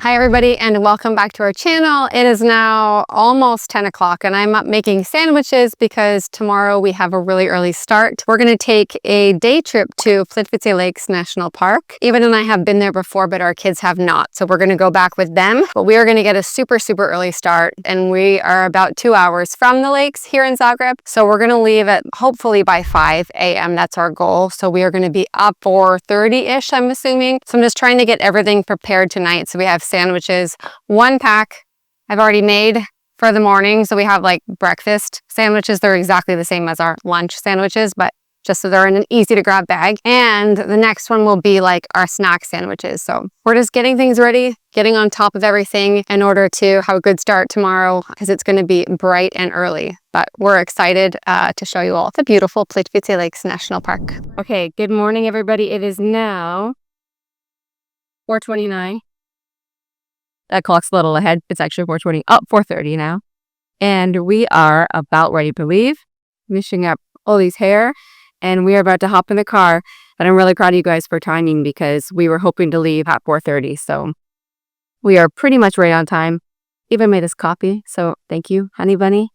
Hi everybody and welcome back to our channel. It is now almost 10 o'clock and I'm up making sandwiches because tomorrow we have a really early start. We're going to take a day trip to Plitvice Lakes National Park. Evan and I have been there before, but our kids have not. So we're going to go back with them, but we are going to get a super early start and we are about 2 hours from the lakes here in Zagreb. So we're going to leave at hopefully by 5 a.m. That's our goal. So we are going to be up 4:30-ish, I'm assuming. So I'm just trying to get everything prepared tonight. So we have sandwiches, one pack I've already made for the morning. So we have like breakfast sandwiches. They're exactly the same as our lunch sandwiches, but just so they're in an easy to grab bag. And the next one will be like our snack sandwiches. So we're just getting things ready, getting on top of everything in order to have a good start tomorrow because it's going to be bright and early. But we're excited to show you all the beautiful Plitvice Lakes National Park. Okay, good morning everybody. It is now 4:29. That clock's a little ahead. It's actually 4:20. Oh, 4:30 now. And we are about ready to leave. Finishing up Ollie's hair. And we are about to hop in the car. But I'm really proud of you guys for timing because we were hoping to leave at 4:30. So we are pretty much right on time. Even made us coffee. So thank you, honey bunny.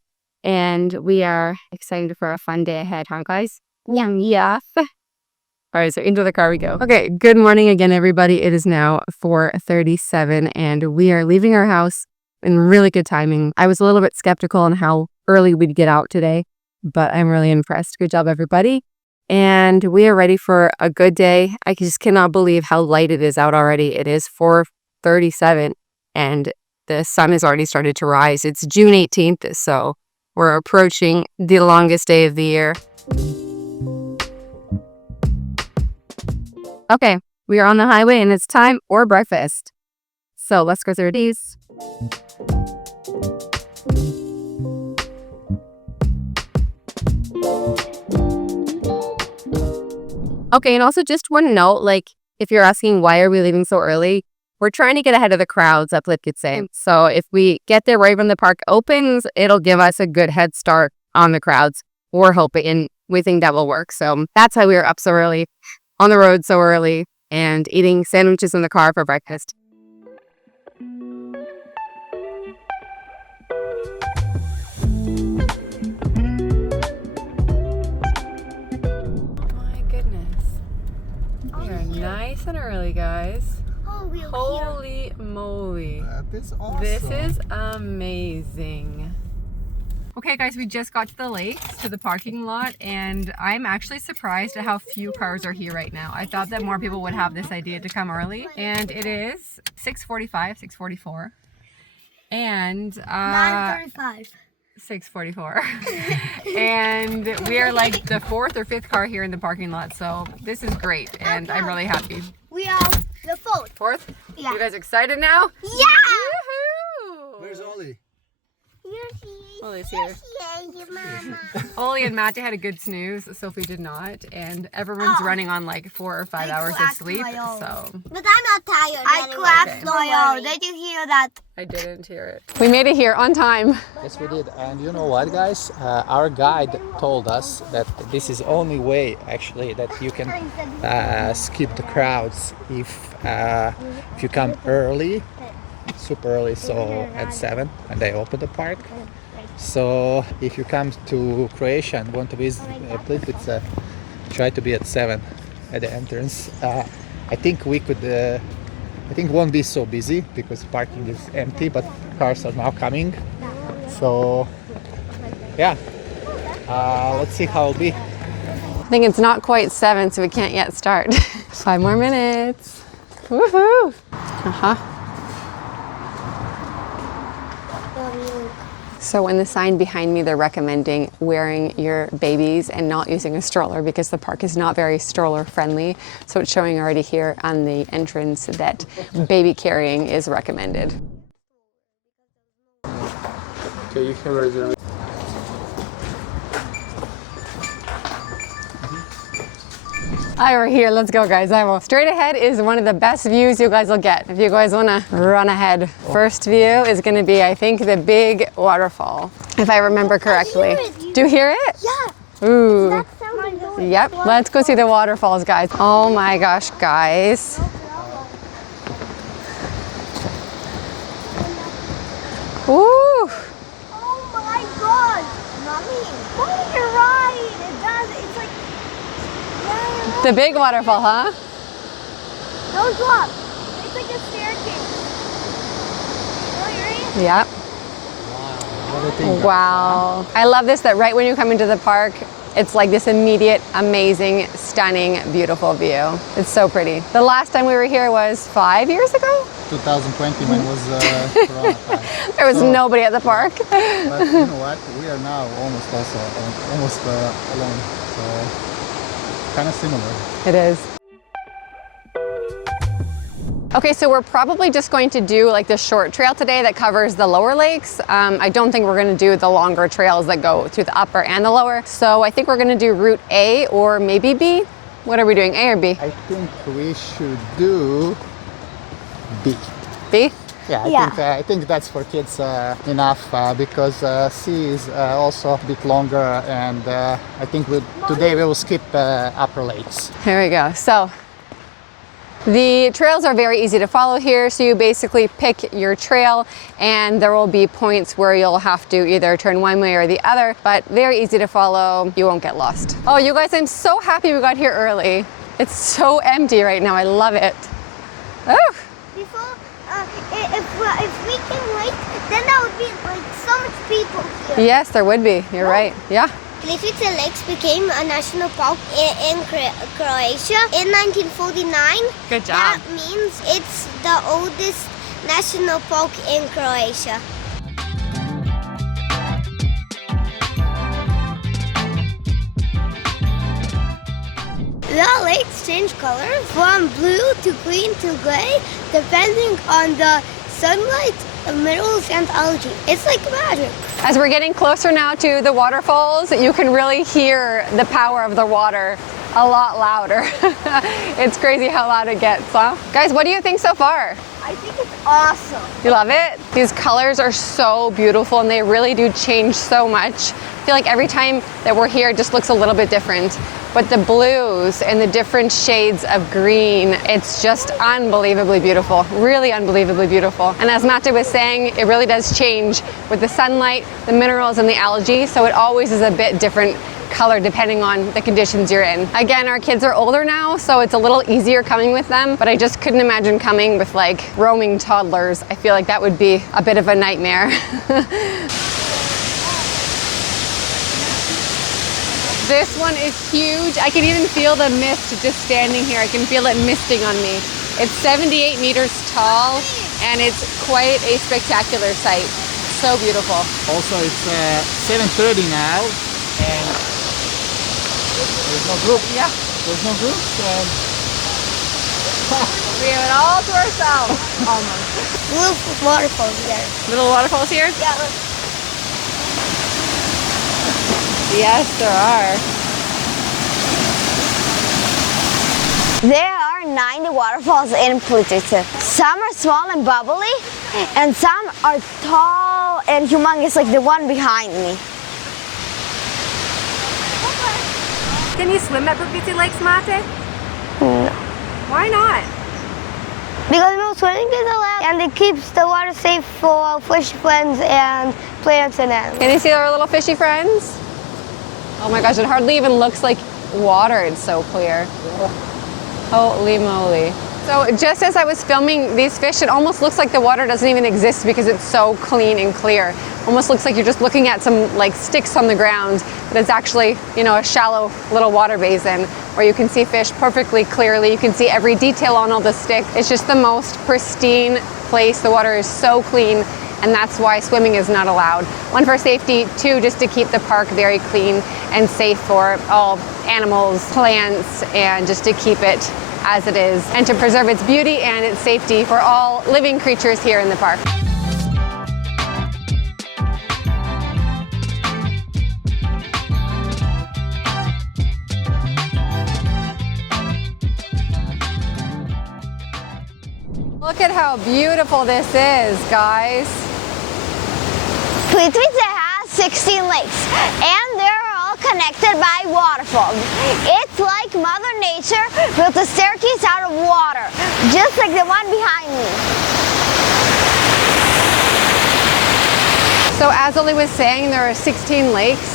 And we are excited for a fun day ahead, huh guys? Yum, yes. All right, so into the car we go. Okay, good morning again, everybody. It is now 4:37 and we are leaving our house in really good timing. I was a little bit skeptical on how early we'd get out today, but I'm really impressed. Good job, everybody. And we are ready for a good day. I just cannot believe how light it is out already. It is 4:37 and the sun has already started to rise. It's June 18th, so we're approaching the longest day of the year. Okay, we are on the highway and it's time for breakfast. So let's go through these. Okay, and also just one note, like if you're asking why are we leaving so early, we're trying to get ahead of the crowds at Plitvice. So if we get there right when the park opens, it'll give us a good head start on the crowds. We're hoping and we think that will work. So that's why we were up so early, on the road so early, and eating sandwiches in the car for breakfast. Nice and early, guys. Holy moly. That is awesome. This is amazing. Okay, guys, we just got to the lakes, to the parking lot, and I'm actually surprised at how few cars are here right now. I thought that more people would have this idea to come early, and it is 6:45, 6:44. And 9:35. 6:44. And we are like the 4th or 5th car here in the parking lot, so this is great and I'm really happy. We are the 4th. 4th? Yeah. You guys excited now? Yeah! Yoo-hoo! Where's Ollie? Ollie's here. Ollie and Matt had a good snooze. Sophie did not, and everyone's running on like 4 or 5 hours of sleep. So, but I'm not tired. I crashed my own. Did you hear that? I didn't hear it. We made it here on time. Yes, we did. And you know what, guys? Our guide told us that this is only way, actually, that you can skip the crowds if you come early, super early, so at 7 when they open the park. So if you come to Croatia and want to visit Plitvice, try to be at 7 at the entrance. I think we could. I think it won't be so busy because parking is empty, but cars are now coming. So yeah, let's see how it'll be. I think it's not quite 7, so we can't yet start. 5 more minutes. Woohoo! So in the sign behind me, they're recommending wearing your babies and not using a stroller because the park is not very stroller friendly. So it's showing already here on the entrance that baby carrying is recommended. Okay, you can raise it. All right, we're here. Let's go, guys. Straight ahead is one of the best views you guys will get if you guys want to run ahead. First view is going to be, I think, the big waterfall, if I remember correctly. Do you hear it? Yeah. Ooh. That sounds good. Yep. Let's go see the waterfalls, guys. Oh my gosh, guys. The big waterfall, huh? Don't drop. It's like a staircase. Really? Yep. What do you think? Wow. I love this, that right when you come into the park, it's like this immediate, amazing, stunning, beautiful view. It's so pretty. The last time we were here was 5 years ago? 2020 when was Corona time. There was nobody at the park. But you know what? We are now almost alone. So kind of similar. It is. Okay, so we're probably just going to do like the short trail today that covers the lower lakes. I don't think we're gonna do the longer trails that go through the upper and the lower. So I think we're gonna do route A or maybe B. What are we doing, A or B? I think we should do B. B? Yeah, I think that's for kids enough because C is also a bit longer, and I think today we will skip upper lakes. Here we go. So the trails are very easy to follow here. So you basically pick your trail and there will be points where you'll have to either turn one way or the other, but very easy to follow. You won't get lost. Oh, you guys, I'm so happy we got here early. It's so empty right now. I love it. Oh. Before, if we came late, then there would be like so much people here. Yes, there would be. You're right. Yeah. Plitvice Lakes became a national park in Croatia in 1949. Good job. That means it's the oldest national park in Croatia. The lakes change color from blue to green to gray depending on the sunlight, minerals, and algae. It's like magic. As we're getting closer now to the waterfalls, you can really hear the power of the water a lot louder. It's crazy how loud it gets, huh? Guys, what do you think so far? I think it's awesome. You love it? These colors are so beautiful and they really do change so much. I feel like every time that we're here, it just looks a little bit different. But the blues and the different shades of green, it's just unbelievably beautiful, really unbelievably beautiful. And as Mate was saying, it really does change with the sunlight, the minerals, and the algae. So it always is a bit different color depending on the conditions you're in. Again, our kids are older now, so it's a little easier coming with them, but I just couldn't imagine coming with like roaming toddlers. I feel like that would be a bit of a nightmare. This one is huge. I can even feel the mist just standing here. I can feel it misting on me. It's 78 meters tall and it's quite a spectacular sight. So beautiful. Also, it's 7:30 now, and there's no group. Yeah. There's no group. We have it all to ourselves. Almost. Little waterfalls there. Little waterfalls here? Yeah, look. Yes, there are. There are 90 waterfalls in Plitvice. Some are small and bubbly, and some are tall and humongous, like the one behind me. Can you swim at Plitvice Lakes, Mate? No. Why not? Because no swimming is allowed, and it keeps the water safe for fish friends and plants and animals. Can you see our little fishy friends? Oh my gosh, it hardly even looks like water. It's so clear. Holy moly. So just as I was filming these fish, it almost looks like the water doesn't even exist because it's so clean and clear. Almost looks like you're just looking at some like sticks on the ground, but it's actually, you know, a shallow little water basin where you can see fish perfectly clearly. You can see every detail on all the sticks. It's just the most pristine place. The water is so clean, and that's why swimming is not allowed. One, for safety, two, just to keep the park very clean and safe for all animals, plants, and just to keep it as it is, and to preserve its beauty and its safety for all living creatures here in the park. Look at how beautiful this is, guys. Plitvice has 16 lakes, and they're all connected by waterfalls. It's like Mother Nature built a staircase out of water, just like the one behind me. So as Oli was saying, there are 16 lakes,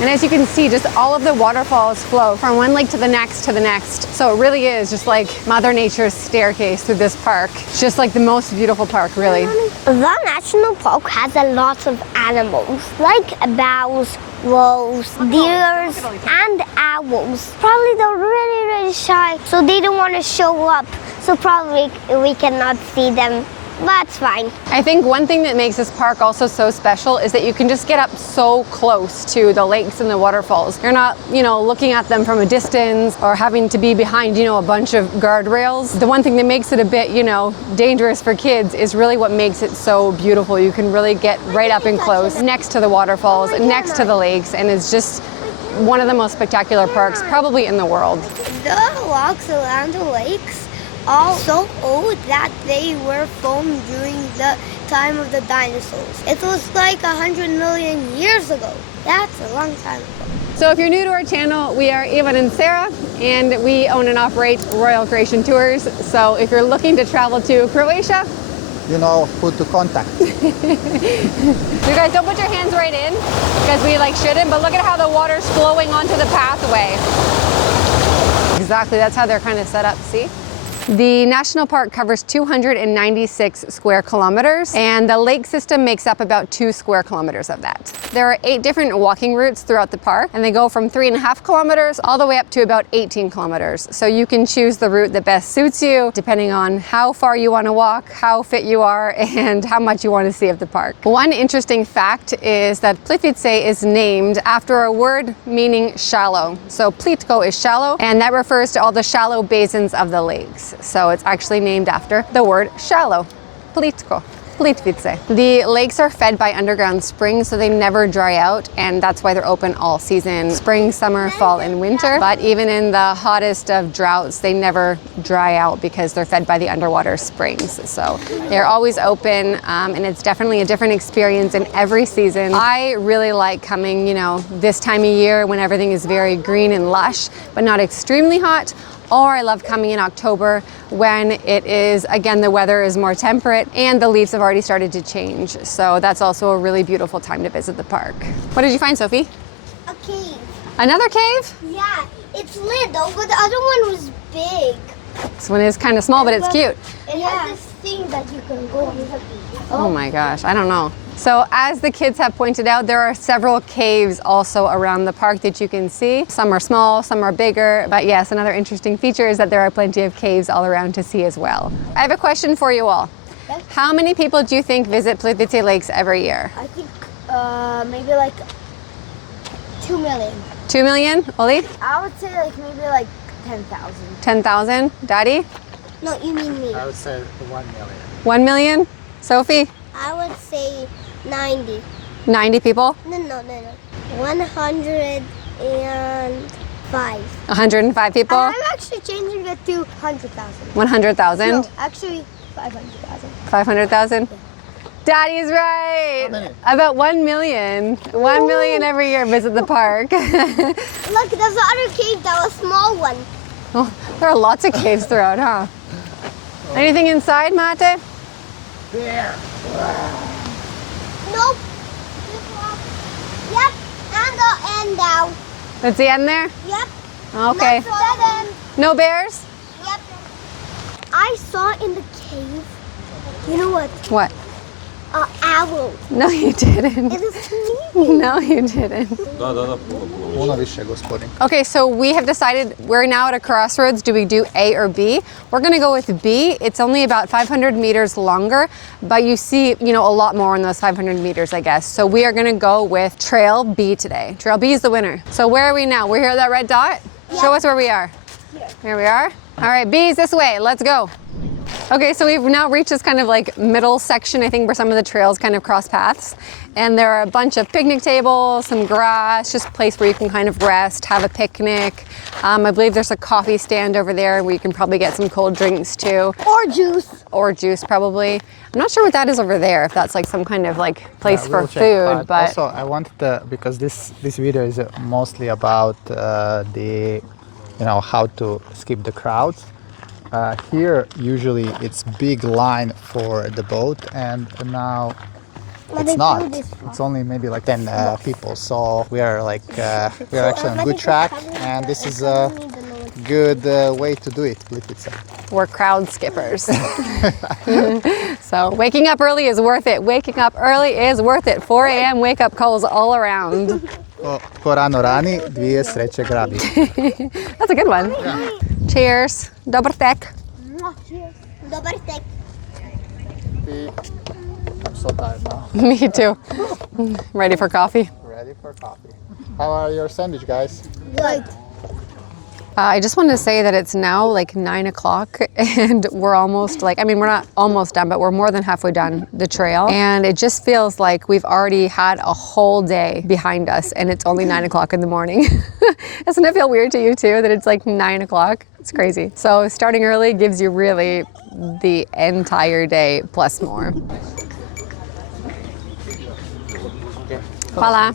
And as you can see, just all of the waterfalls flow from one lake to the next to the next. So it really is just like Mother Nature's staircase through this park. It's just like the most beautiful park, really. The national park has a lot of animals, like bows, wolves, deers, and owls. Probably they're really, really shy, so they don't want to show up. So probably we cannot see them. That's fine. I think one thing that makes this park also so special is that you can just get up so close to the lakes and the waterfalls. You're not, looking at them from a distance or having to be behind, a bunch of guardrails. The one thing that makes it a bit, dangerous for kids is really what makes it so beautiful. You can really get right up and close next to the waterfalls, next to the lakes, and it's just one of the most spectacular parks probably in the world. The rocks around the lakes are so old that they were formed during the time of the dinosaurs. It was like 100 million years ago. That's a long time ago. So if you're new to our channel, we are Ivan and Sarah, and we own and operate Royal Croatian Tours. So if you're looking to travel to Croatia, You know who to contact. you guys don't put your hands right in because we shouldn't, but look at how the water's flowing onto the pathway. Exactly, that's how they're kind of set up, see? The national park covers 296 square kilometers, and the lake system makes up about 2 square kilometers of that. There are 8 different walking routes throughout the park, and they go from 3.5 kilometers all the way up to about 18 kilometers. So you can choose the route that best suits you, depending on how far you want to walk, how fit you are, and how much you want to see of the park. One interesting fact is that Plitvice is named after a word meaning shallow. So plitko is shallow, and that refers to all the shallow basins of the lakes. So it's actually named after the word shallow, plitko, Plitvice. The lakes are fed by underground springs, so they never dry out, and that's why they're open all season, spring, summer, fall, and winter. But even in the hottest of droughts, they never dry out because they're fed by the underwater springs. So they're always open, and it's definitely a different experience in every season. I really like coming, this time of year when everything is very green and lush, but not extremely hot. Or I love coming in October when it is, again, the weather is more temperate and the leaves have already started to change. So that's also a really beautiful time to visit the park. What did you find, Sophie? A cave. Another cave? Yeah, it's little, but the other one was big. This one is kind of small, but it's cute. It has this thing that you can go on. Oh my gosh, I don't know. So as the kids have pointed out, there are several caves also around the park that you can see. Some are small, some are bigger, but yes, another interesting feature is that there are plenty of caves all around to see as well. I have a question for you all. Okay. How many people do you think visit Plitvice Lakes every year? I think maybe like 2 million. 2 million, Oli? I would say maybe 10,000. 10,000, Daddy? No, you mean me. I would say 1 million. 1 million, Sophie? I would say 90. 90 people? No. 105. 105 people? I'm actually changing it to 100,000. 100,000? No, actually 500,000. 500,000? Daddy's right. How many? About 1 million. 1 million every year visit the park. Look, there's the other cave, that was small one. Oh, there are lots of caves throughout, huh? Anything inside, Mate? There. Nope. Yep, and the end now. That's the end there? Yep. Okay. Dead end. No bears? Yep. I saw in the cave, you know what? What? An owl. No, you didn't. It is sleeping. No, you didn't. Puno više, gospodin. Okay, so we have decided we're now at a crossroads. Do we do A or B? We're gonna go with B. It's only about 500 meters longer, but you see, a lot more in those 500 meters, I guess. So we are gonna go with Trail B today. Trail B is the winner. So where are we now? We're here at that red dot? Yeah. Show us where we are. Here we are. All right, B is this way. Let's go. Okay, so we've now reached this kind of middle section, I think, where some of the trails kind of cross paths. And there are a bunch of picnic tables, some grass, just a place where you can kind of rest, have a picnic. I believe there's a coffee stand over there where you can probably get some cold drinks too. Or juice. Or juice, probably. I'm not sure what that is over there, if that's some kind of place for We'll check. food, but Also, I wanted to, because this video is mostly about how to skip the crowds. Here, usually it's big line for the boat, and now It's not. It's only maybe like 10 people. So we are like we are actually on good track, and this is a good way to do it. Plitvice. We're crowd skippers. So waking up early is worth it. Waking up early is worth it. 4 a.m. wake up calls all around. Ko rano rani, dvije sreće grabi. That's a good one. Yeah. Cheers. Dobar tek. Dobar tek. I'm so tired now. Me too. Ready for coffee? Ready for coffee. How are your sandwich, guys? Good. I just wanted to say that it's now like 9 o'clock and we're almost like, I mean, we're not almost done, but we're more than halfway done the trail. And it just feels like we've already had a whole day behind us and it's only 9 o'clock in the morning. Doesn't it feel weird to you too, that it's like 9 o'clock? It's crazy. So starting early gives you really the entire day plus more. Voila.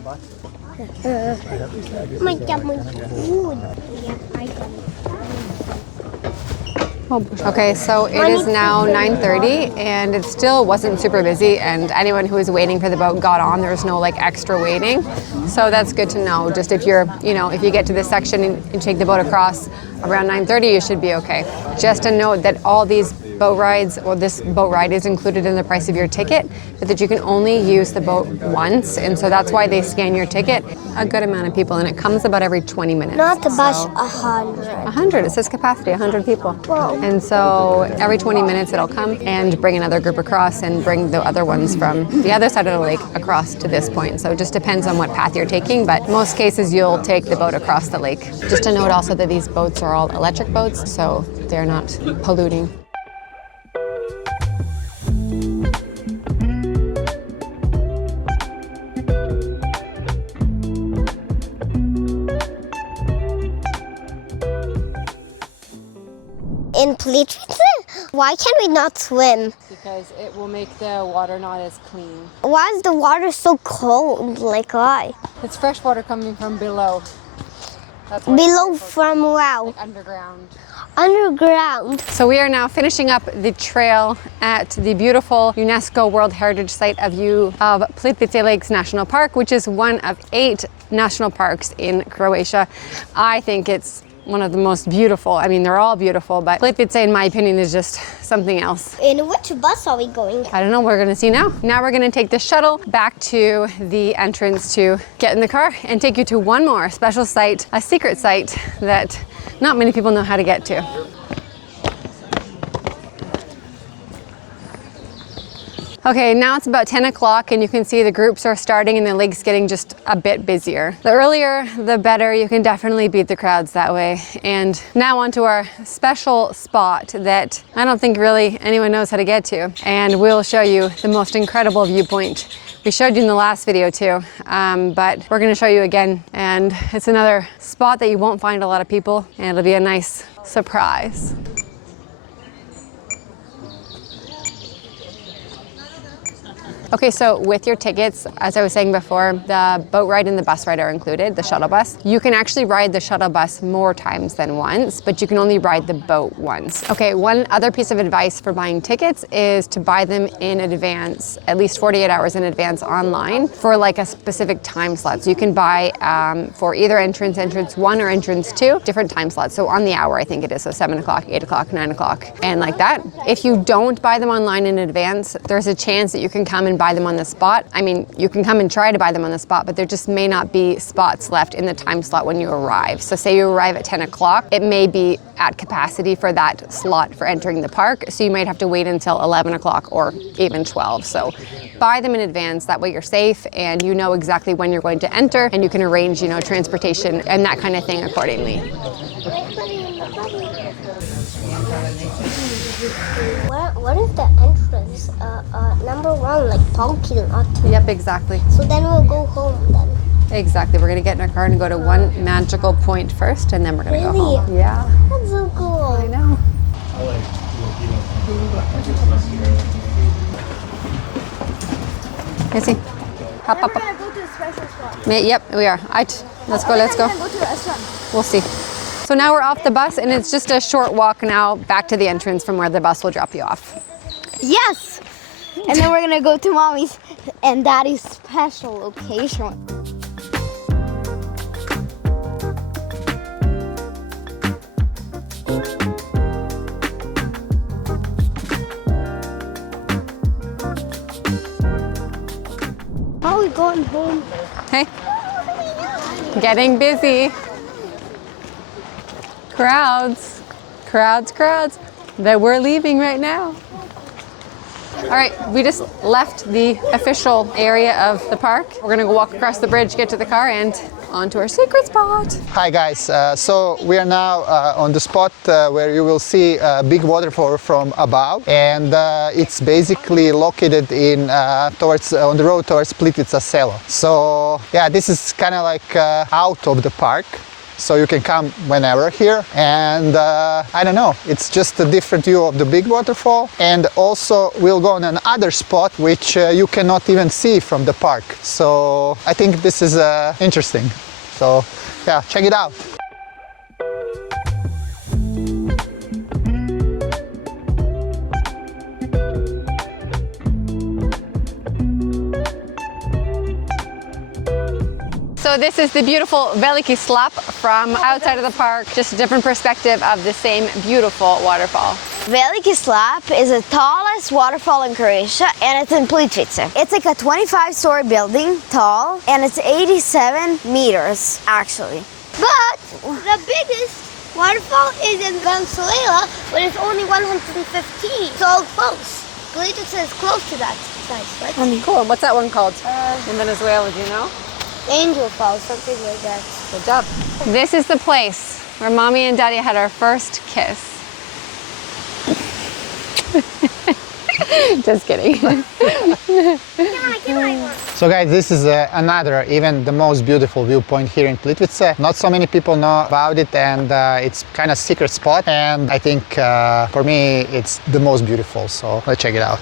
Okay, so it is now 9:30 and it still wasn't super busy, and anyone who was waiting for the boat got on. There was no like extra waiting. So that's good to know. Just if you're, you know, if you get to this section and take the boat across around 9:30, you should be okay. Just a note that all these boat rides, or this boat ride is included in the price of your ticket, but that you can only use the boat once, and so that's why they scan your ticket. A good amount of people, and it comes about every 20 minutes. Not the bus, So- 100. 100, it says capacity, 100 people. Wow. And so every 20 minutes it'll come and bring another group across and bring the other ones from the other side of the lake across to this point. So it just depends on what path you're taking, but most cases you'll take the boat across the lake. Just a note also that these boats are all electric boats, so they're not polluting. In Plitvice, why can we not swim? Because it will make the water not as clean. Why is the water so cold? Like why? It's fresh water coming from below. That's why Below from wow, underground. underground. So we are now finishing up the trail at the beautiful UNESCO World Heritage Site of Plitvice Lakes National Park, which is one of 8 national parks in Croatia. I think it's one of the most beautiful. I mean, they're all beautiful, but Plitvice, in my opinion, is just something else. In which bus are we going? I don't know, we're gonna see now. Now we're gonna take the shuttle back to the entrance to get in the car and take you to one more special site, a secret site that not many people know how to get to. Okay, now it's about 10 o'clock and you can see the groups are starting and the lake's getting just a bit busier. The earlier, the better. You can definitely beat the crowds that way. And now onto our special spot that I don't think really anyone knows how to get to. And we'll show you the most incredible viewpoint. We showed you in the last video too, but we're gonna show you again. And it's another spot that you won't find a lot of people, and it'll be a nice surprise. Okay, so with your tickets, as I was saying before, the boat ride and the bus ride are included, the shuttle bus. You can actually ride the shuttle bus more times than once, but you can only ride the boat once. Okay, one other piece of advice for buying tickets is to buy them in advance, at least 48 hours in advance online for like a specific time slot. So you can buy for either entrance 1 or entrance 2, different time slots. So on the hour, I think it is, so 7 o'clock, 8 o'clock, 9 o'clock, and like that. If you don't buy them online in advance, there's a chance that you can come and buy them on the spot. I mean, you can come and try to buy them on the spot, but there just may not be spots left in the time slot when you arrive. So say you arrive at 10 o'clock, it may be at capacity for that slot for entering the park. So you might have to wait until 11 o'clock or even 12. So buy them in advance. That way you're safe and you know exactly when you're going to enter and you can arrange, you know, transportation and that kind of thing accordingly. What is the entrance? Number 1, like parking lot. Yep, exactly. So then we'll go home then. Exactly. We're gonna get in our car and go to one magical point first, and then we're gonna go Really? home. Yeah, That's so cool. I know. Missy, hop, hop, We're hop. gonna go to a special spot. Yep, we are. Let's go, let's go. We're gonna go to a restaurant. We'll see. So now we're off the bus, and it's just a short walk now back to the entrance from where the bus will drop you off. Yes. And then we're gonna go to mommy's and daddy's special location. How are we going home? Hey, getting busy. Crowds, crowds, crowds. That we're leaving right now. All right, we just left the official area of the park. We're gonna go walk across the bridge, get to the car, and on to our secret spot. Hi guys, so we are now on the spot where you will see a big waterfall from above, and it's basically located in on the road towards Plitvice Lakes. So yeah, this is kind of like out of the park. So you can come whenever here, and I don't know, it's just a different view of the big waterfall, and also we'll go on another spot which you cannot even see from the park. So I think this is interesting. So yeah, check it out. So this is the beautiful Plitvice Lakes from outside of the park, just a different perspective of the same beautiful waterfall. Plitvice Lakes is the tallest waterfall in Croatia, and it's in Plitvice. It's like a 25-story building, tall, and it's 87 meters, actually. But the biggest waterfall is in Venezuela, but it's only 115. So close. Plitvice is close to that size, right? Cool. What's that one called in Venezuela? Do you know? Angel Falls, something like that. Good job. This is the place where Mommy and Daddy had our first kiss. Just kidding. So guys, this is another, even the most beautiful viewpoint here in Plitvice. Not so many people know about it, and it's kind of secret spot, and I think for me it's the most beautiful, so let's check it out.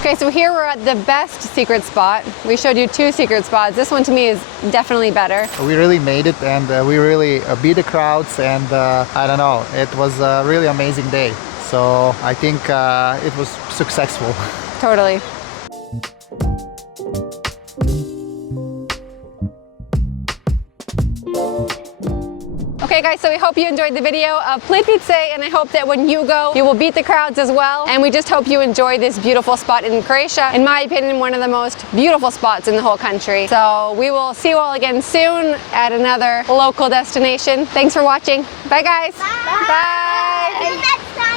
Okay, so here we're at the best secret spot. We showed you two secret spots. This one to me is definitely better. We really made it, and we really beat the crowds, and I don't know, it was a really amazing day. So I think it was successful. Totally. Okay guys, so we hope you enjoyed the video of Plitvice, and I hope that when you go, you will beat the crowds as well. And we just hope you enjoy this beautiful spot in Croatia. In my opinion, one of the most beautiful spots in the whole country. So we will see you all again soon at another local destination. Thanks for watching. Bye guys. Bye. Bye. Next time.